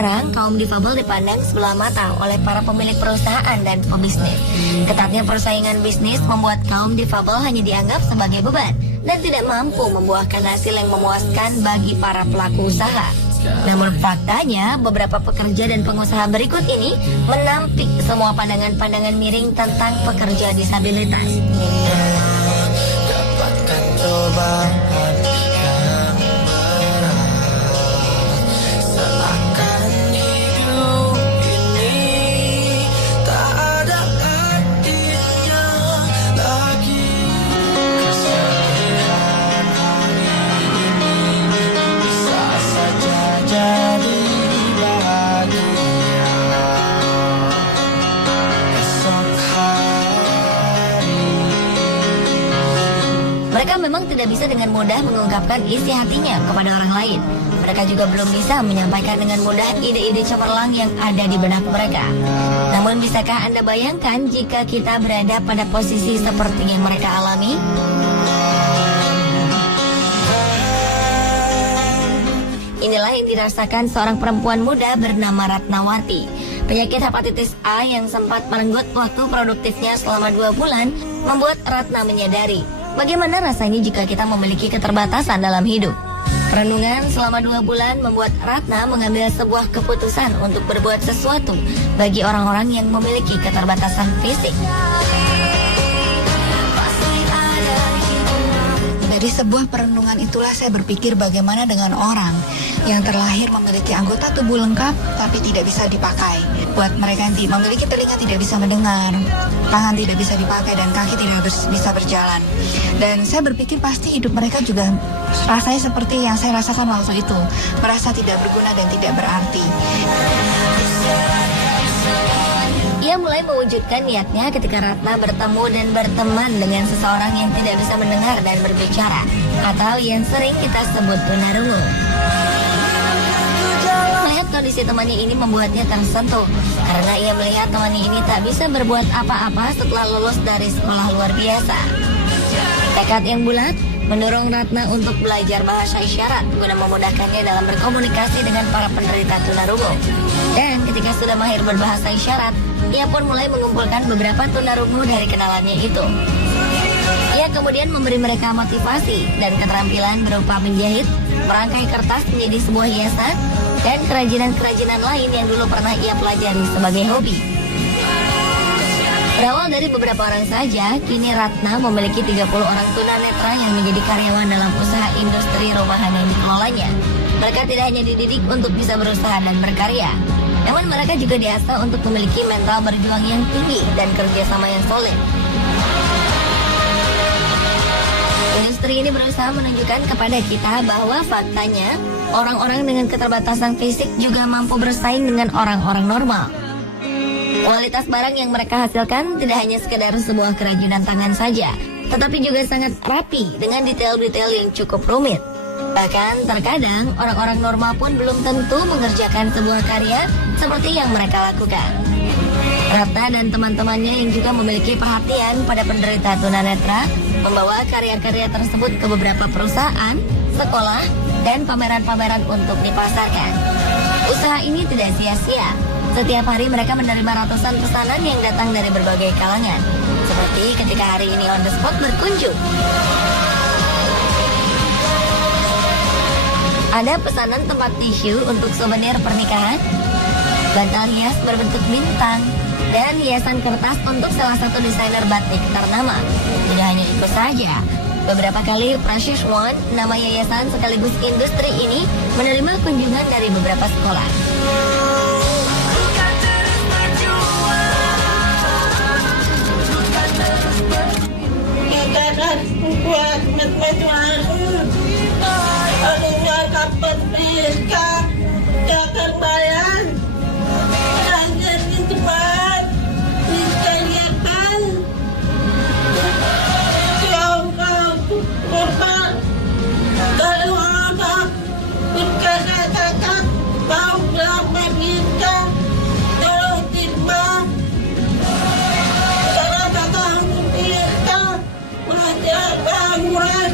jarang kaum difabel dipandang sebelah mata oleh para pemilik perusahaan dan pebisnis. Ketatnya persaingan bisnis membuat kaum difabel hanya dianggap sebagai beban dan tidak mampu membuahkan hasil yang memuaskan bagi para pelaku usaha. Namun faktanya, beberapa pekerja dan pengusaha berikut ini menampik semua pandangan-pandangan miring tentang pekerja disabilitas. Dapatkan cobaan yang berat, seakan hidup ini tak ada artinya lagi. Kesedihan hari ini bisa saja jadi bahagia esok hari. Mereka memang tidak bisa dengan mudah mengungkapkan isi hatinya kepada orang lain. Mereka juga belum bisa menyampaikan dengan mudah ide-ide cemerlang yang ada di benak mereka. Namun bisakah Anda bayangkan jika kita berada pada posisi seperti yang mereka alami? Inilah yang dirasakan seorang perempuan muda bernama Ratnawati. Penyakit hepatitis A yang sempat merenggut waktu produktifnya selama 2 bulan membuat Ratna menyadari bagaimana rasanya jika kita memiliki keterbatasan dalam hidup. Renungan selama 2 bulan membuat Ratna mengambil sebuah keputusan untuk berbuat sesuatu bagi orang-orang yang memiliki keterbatasan fisik. Dari sebuah perenungan itulah saya berpikir bagaimana dengan orang yang terlahir memiliki anggota tubuh lengkap tapi tidak bisa dipakai. Buat mereka yang memiliki telinga tidak bisa mendengar, tangan tidak bisa dipakai, dan kaki tidak bisa berjalan. Dan saya berpikir pasti hidup mereka juga rasanya seperti yang saya rasakan waktu itu, merasa tidak berguna dan tidak berarti. Ia mulai mewujudkan niatnya ketika Ratna bertemu dan berteman dengan seseorang yang tidak bisa mendengar dan berbicara, atau yang sering kita sebut tunarungu. Melihat kondisi temannya ini membuatnya tersentuh, karena ia melihat temannya ini tak bisa berbuat apa-apa setelah lulus dari sekolah luar biasa. Tekad yang bulat mendorong Ratna untuk belajar bahasa isyarat guna memudahkannya dalam berkomunikasi dengan para penderita tunarungu. Dan ketika sudah mahir berbahasa isyarat, ia pun mulai mengumpulkan beberapa tunarungu dari kenalannya itu. Ia kemudian memberi mereka motivasi dan keterampilan berupa menjahit, merangkai kertas menjadi sebuah hiasan, dan kerajinan-kerajinan lain yang dulu pernah ia pelajari sebagai hobi. Berawal dari beberapa orang saja, kini Ratna memiliki 30 orang tunanetra yang menjadi karyawan dalam usaha industri rumahan yang dikelolanya. Mereka tidak hanya dididik untuk bisa berusaha dan berkarya, namun mereka juga diasah untuk memiliki mental berjuang yang tinggi dan kerjasama yang solid. Industri ini berusaha menunjukkan kepada kita bahwa faktanya, orang-orang dengan keterbatasan fisik juga mampu bersaing dengan orang-orang normal. Kualitas barang yang mereka hasilkan tidak hanya sekedar sebuah kerajinan tangan saja, tetapi juga sangat rapi dengan detail-detail yang cukup rumit. Bahkan terkadang orang-orang normal pun belum tentu mengerjakan sebuah karya seperti yang mereka lakukan. Ratna dan teman-temannya yang juga memiliki perhatian pada penderita tunanetra membawa karya-karya tersebut ke beberapa perusahaan, sekolah, dan pameran-pameran untuk dipasarkan. Usaha ini tidak sia-sia. Setiap hari mereka menerima ratusan pesanan yang datang dari berbagai kalangan, seperti ketika hari ini on the spot berkunjung. Ada pesanan tempat tisu untuk souvenir pernikahan, bantal hias berbentuk bintang, dan hiasan kertas untuk salah satu desainer batik ternama. Tidak hanya itu saja, beberapa kali Precious One, nama yayasan sekaligus industri ini, menerima kunjungan dari beberapa sekolah. Buat anunya dapat bisa jangan bayar jangan cepat bisa lihatkan tiongkok korban kalau ada berkata-kata mau berapa bisa kalau tidak kalau datang bisa belajar bangunan.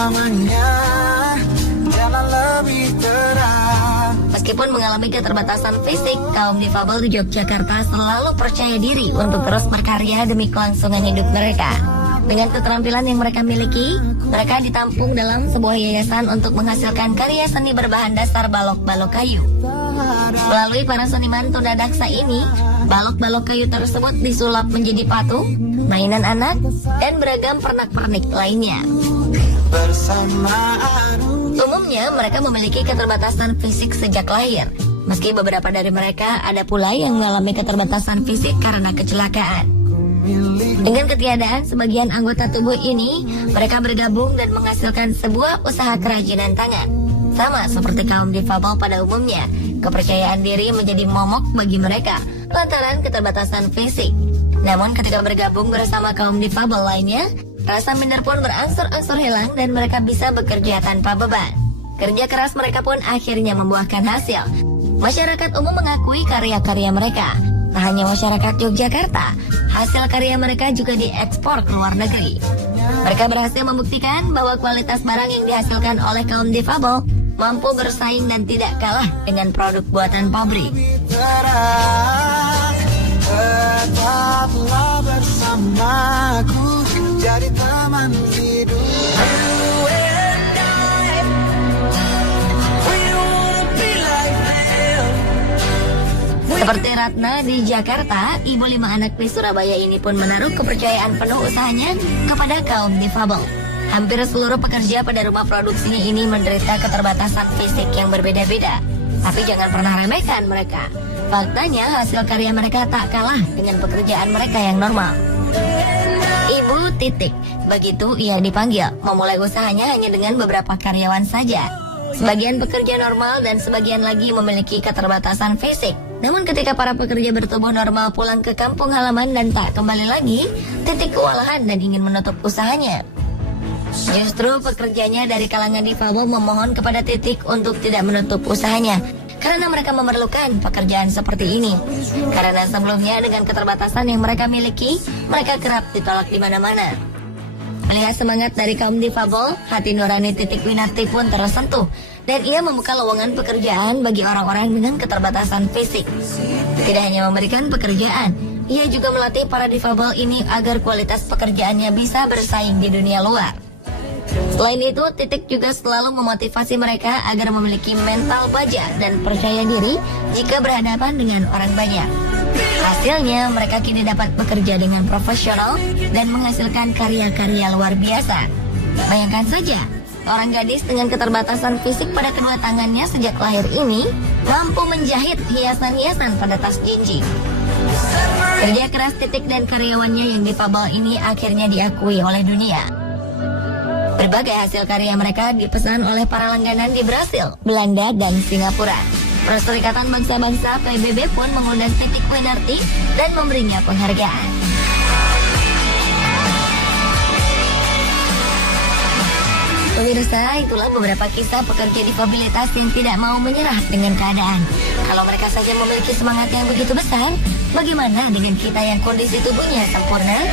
bersamanya jalan lebih terang. Meskipun mengalami keterbatasan fisik, kaum difabel di Yogyakarta selalu percaya diri untuk terus berkarya demi kelangsungan hidup mereka. Dengan keterampilan yang mereka miliki, mereka ditampung dalam sebuah yayasan untuk menghasilkan karya seni berbahan dasar balok-balok kayu. Melalui para seniman tunadaksa ini, balok-balok kayu tersebut disulap menjadi patung, mainan anak, dan beragam pernak-pernik lainnya. Umumnya mereka memiliki keterbatasan fisik sejak lahir. Meski beberapa dari mereka ada pula yang mengalami keterbatasan fisik karena kecelakaan. Dengan ketiadaan sebagian anggota tubuh ini, mereka bergabung dan menghasilkan sebuah usaha kerajinan tangan. Sama seperti kaum difabel pada umumnya, kepercayaan diri menjadi momok bagi mereka lantaran keterbatasan fisik. Namun ketika bergabung bersama kaum difabel lainnya, rasa minder pun berangsur-angsur hilang dan mereka bisa bekerja tanpa beban. Kerja keras mereka pun akhirnya membuahkan hasil. Masyarakat umum mengakui karya-karya mereka. Tak hanya masyarakat Yogyakarta, hasil karya mereka juga diekspor ke luar negeri. Mereka berhasil membuktikan bahwa kualitas barang yang dihasilkan oleh kaum difabel mampu bersaing dan tidak kalah dengan produk buatan pabrik. Tetaplah bersamaku, jadi teman hidup. Seperti Ratna di Jakarta, ibu 5 anak di Surabaya ini pun menaruh kepercayaan penuh usahanya kepada kaum difabel. Hampir seluruh pekerja pada rumah produksinya ini menderita keterbatasan fisik yang berbeda-beda. Tapi jangan pernah remehkan mereka. Faktanya hasil karya mereka tak kalah dengan pekerjaan mereka yang normal. Ibu Titik, begitu ia dipanggil, memulai usahanya hanya dengan beberapa karyawan saja. Sebagian bekerja normal dan sebagian lagi memiliki keterbatasan fisik. Namun ketika para pekerja bertubuh normal pulang ke kampung halaman dan tak kembali lagi, Titik kewalahan dan ingin menutup usahanya. Justru pekerjanya dari kalangan difabel memohon kepada Titik untuk tidak menutup usahanya karena mereka memerlukan pekerjaan seperti ini. Karena sebelumnya dengan keterbatasan yang mereka miliki, mereka kerap ditolak di mana-mana. Melihat semangat dari kaum difabel, hati nurani Titik Winarti pun tersentuh dan ia membuka lowongan pekerjaan bagi orang-orang dengan keterbatasan fisik. Tidak hanya memberikan pekerjaan, ia juga melatih para difabel ini agar kualitas pekerjaannya bisa bersaing di dunia luar. Selain itu, Titik juga selalu memotivasi mereka agar memiliki mental baja dan percaya diri jika berhadapan dengan orang banyak. Hasilnya, mereka kini dapat bekerja dengan profesional dan menghasilkan karya-karya luar biasa. Bayangkan saja, seorang gadis dengan keterbatasan fisik pada kedua tangannya sejak lahir ini mampu menjahit hiasan-hiasan pada tas jinjing. Kerja keras Titik dan karyawannya yang difabel ini akhirnya diakui oleh dunia. Berbagai hasil karya mereka dipesan oleh para langganan di Brasil, Belanda, dan Singapura. Perserikatan Bangsa-Bangsa PBB pun mengundang Titik Winarti dan memberinya penghargaan. Pemirsa, itulah beberapa kisah pekerja difabilitas yang tidak mau menyerah dengan keadaan. Kalau mereka saja memiliki semangat yang begitu besar, bagaimana dengan kita yang kondisi tubuhnya sempurna?